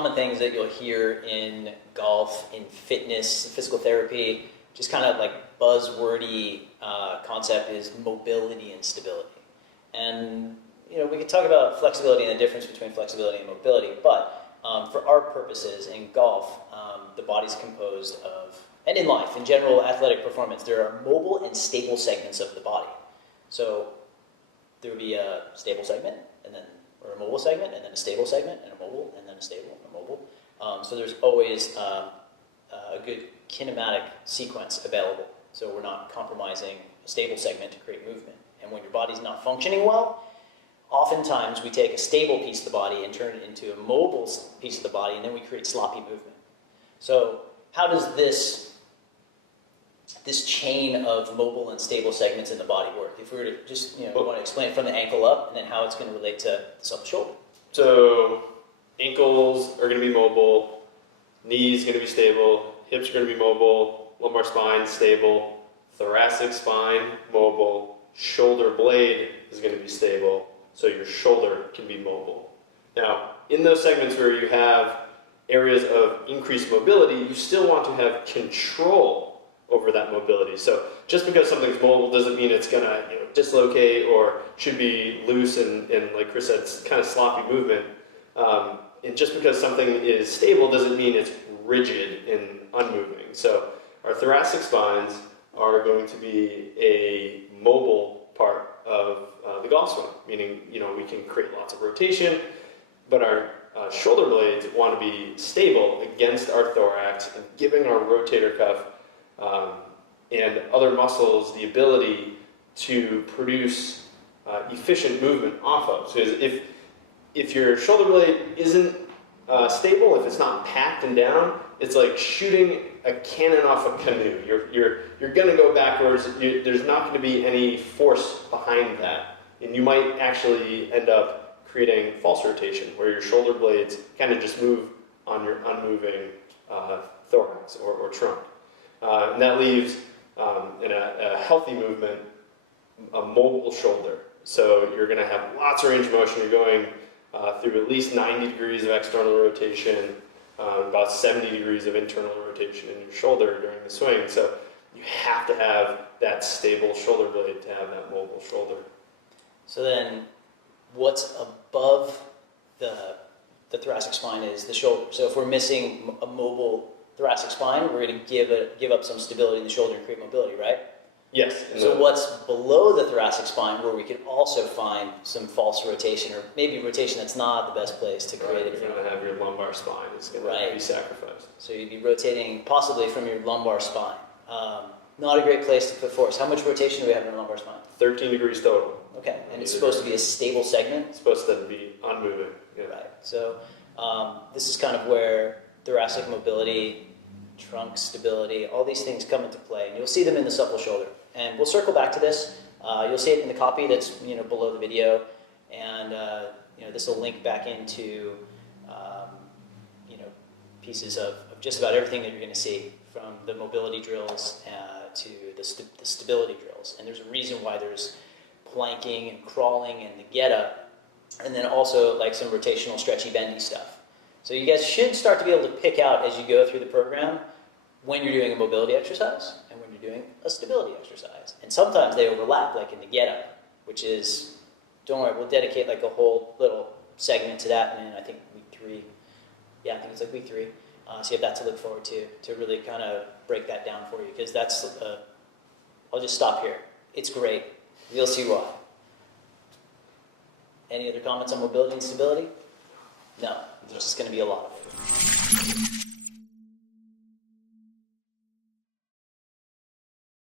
common things that you'll hear in golf, in fitness, physical therapy, just kind of like buzzwordy concept is mobility and stability. And we can talk about flexibility and the difference between flexibility and mobility, but for our purposes in golf, the body's composed of, and in life, in general athletic performance, there are mobile and stable segments of the body. So there would be a stable segment, or a mobile segment, and then a stable segment, and a mobile, and then a stable, and a mobile. So there's always a good kinematic sequence available. So we're not compromising a stable segment to create movement. And when your body's not functioning well, oftentimes we take a stable piece of the body and turn it into a mobile piece of the body, and then we create sloppy movement. So how does this chain of mobile and stable segments in the body work? If we were to just want to explain it from the ankle up, and then how it's going to relate to the sub-shoulder. So ankles are going to be mobile, knees going to be stable, hips are going to be mobile, lumbar spine stable, thoracic spine mobile, shoulder blade is going to be stable, so your shoulder can be mobile. Now, in those segments where you have areas of increased mobility, you still want to have control over that mobility. So just because something's mobile doesn't mean it's going to dislocate or should be loose and like Chris said, it's kind of sloppy movement. And just because something is stable doesn't mean it's rigid and unmoving. So our thoracic spines are going to be a mobile part of the golf swing, meaning we can create lots of rotation, but our shoulder blades want to be stable against our thorax and giving our rotator cuff and other muscles the ability to produce efficient movement off of. So if your shoulder blade isn't stable, if it's not packed and down, it's like shooting a cannon off a canoe. You're going to go backwards. There's not going to be any force behind that, and you might actually end up creating false rotation, where your shoulder blades kind of just move on your unmoving thorax or trunk. And that leaves, in a healthy movement, a mobile shoulder. So you're going to have lots of range of motion. You're going through at least 90 degrees of external rotation, about 70 degrees of internal rotation in your shoulder during the swing. So you have to have that stable shoulder blade to have that mobile shoulder. So then what's above the thoracic spine is the shoulder. So if we're missing a mobile thoracic spine, we're going to give up some stability in the shoulder and create mobility, right? Yes. So what's below the thoracic spine where we could also find some false rotation, or maybe rotation that's not the best place to create it? You're going to have your lumbar spine. It's going to be sacrificed. So you'd be rotating possibly from your lumbar spine. Not a great place to put force. How much rotation do we have in our lumbar spine? 13 degrees total. Okay, and it's supposed to be a stable segment? It's supposed to be unmoving. Yeah. Right. So this is kind of where thoracic mobility, trunk stability, all these things come into play, and you'll see them in the supple shoulder. And we'll circle back to this. You'll see it in the copy that's below the video, and this will link back into pieces of just about everything that you're going to see, from the mobility drills to the stability drills. And there's a reason why there's planking and crawling and the get up, and then also like some rotational stretchy bendy stuff. So you guys should start to be able to pick out as you go through the program when you're doing a mobility exercise and when you're doing a stability exercise. And sometimes they overlap, like in the get up, which is, don't worry, we'll dedicate like a whole little segment to that in, I think, week 3. Yeah, I think it's like week 3. So you have that to look forward to really kind of break that down for you, because that's, I'll just stop here. It's great. You'll see why. Any other comments on mobility and stability? No, there's just going to be a lot of it.